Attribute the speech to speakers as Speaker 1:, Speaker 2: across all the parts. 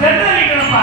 Speaker 1: தெரிஞ்சுக்கணும்ப்பா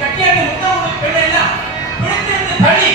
Speaker 1: கட்டியாட்டு முத்தம் பிள்ளை
Speaker 2: எல்லாம்
Speaker 1: பிடித்திருந்து தள்ளி.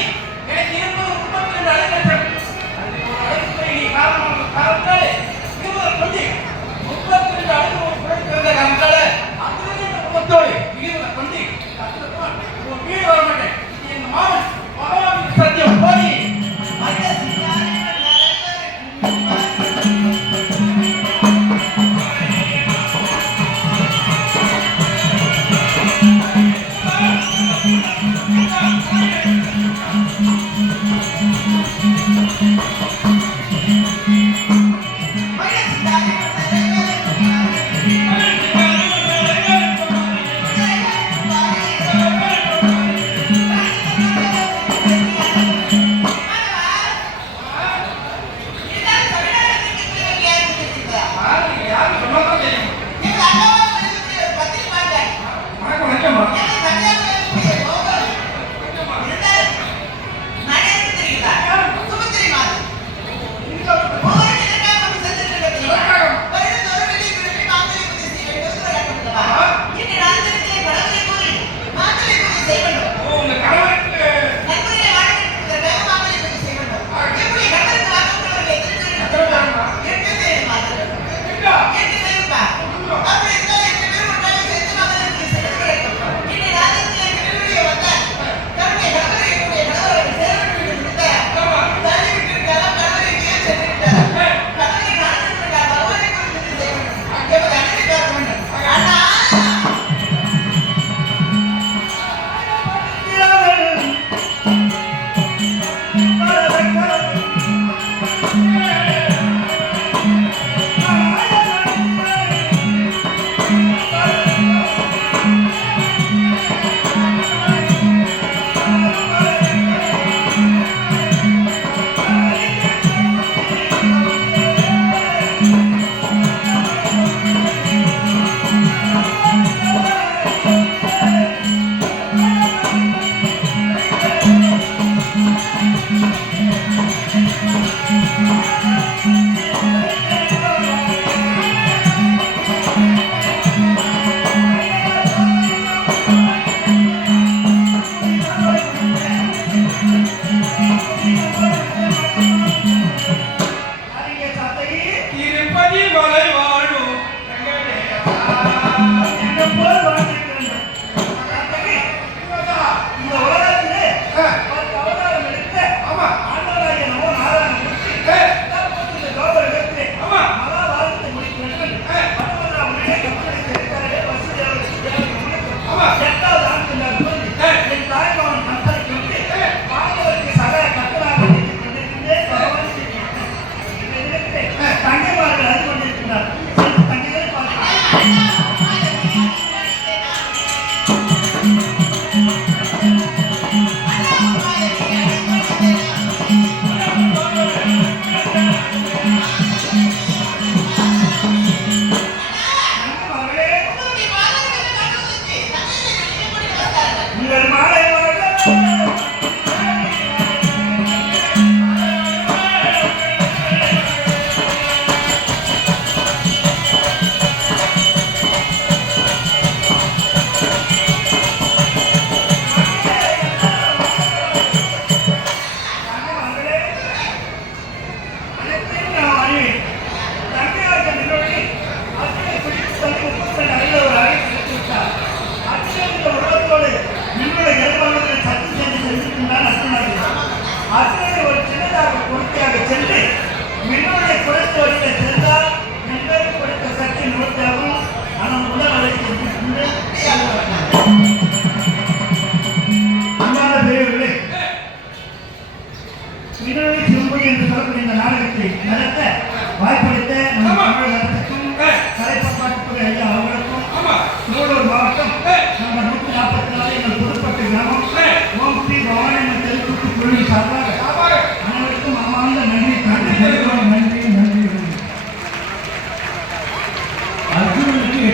Speaker 1: まあ、やった
Speaker 3: ん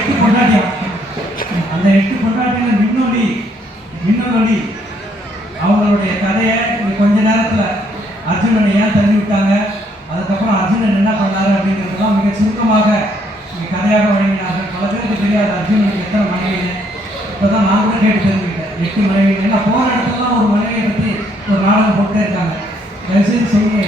Speaker 3: எட்டு பொண்டாட்டியா அந்த எட்டு பொண்டாட்டியில மின்னொலி மின்னொலி அவங்களுடைய கதையை கொஞ்ச நேரத்தில் அர்ஜுனனை ஏன் தள்ளி விட்டாங்க அதுக்கப்புறம் அர்ஜுனன் என்ன பண்ணாரு அப்படிங்கிறதுலாம் மிக சுருக்கமாக இங்க கதையாக வழங்கினார்கள். பல பேருக்கு தெரியாது அர்ஜுனனுக்கு எத்தனை மனைவின்னு. இப்பதான் நான் கூட கேட்டு தெரிஞ்சுக்கிட்டேன். எட்டு மனைவி ஏன்னா போகிற இடத்துலலாம் ஒரு மனைவியை பற்றி ஒரு நாடகம் போட்டே இருக்காங்க. தயவுசெய்து சொல்லுங்க.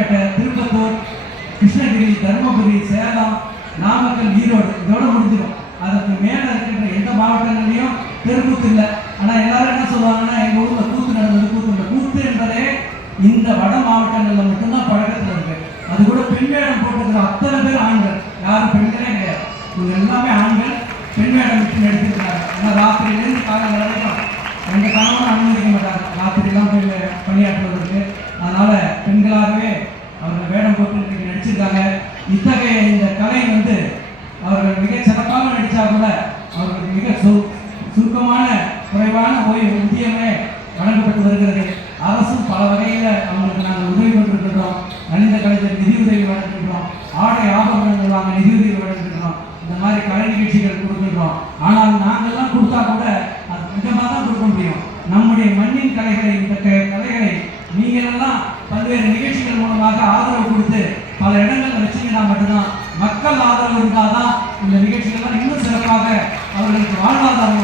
Speaker 3: ராணிப்பேட்டை திருப்பத்தூர் கிருஷ்ணகிரி தருமபுரி சேலம் நாமக்கல் ஈரோடு இதோட முடிஞ்சிடும். அதுக்கு மேலே இருக்கின்ற எந்த மாவட்டங்களையும் தெருக்கூத்து இல்லை. ஆனால் எல்லாரும் என்ன சொல்லுவாங்கன்னா எங்கள் ஊரில் கூத்து நடந்தது கூத்து இந்த கூத்து என்பதே இந்த வட மாவட்டங்களில் மட்டும்தான் பழக்கத்தில் இருக்கு. அது கூட பெண் வேடம் போட்டுக்கிற அத்தனை பேர் ஆண்கள். யாரும் பெண்களே கிடையாது. இவங்க எல்லாமே ஆண்கள் பெண் வேடம் விட்டு ஆனால் ராத்திரியிலேருந்து காலையில் வரைக்கும். எந்த கணவனும் அனுமதிக்க கொடுக்குறோம். ஆனால் நாங்கள்லாம் கொடுத்தா கூட அது நிஜமாக தான் கொடுக்க முடியும். நம்முடைய மண்ணின் கலைகளை இந்த கலைகளை நீங்கள் எல்லாம் பல்வேறு நிகழ்ச்சிகள் மூலமாக ஆதரவு கொடுத்து பல இடங்களில் வச்சீங்கன்னா மட்டும்தான் மக்கள் ஆதரவு இருந்தால் தான் இந்த நிகழ்ச்சிகள்லாம் இன்னும் சிறப்பாக அவர்களுக்கு வாழ்வாதாரம்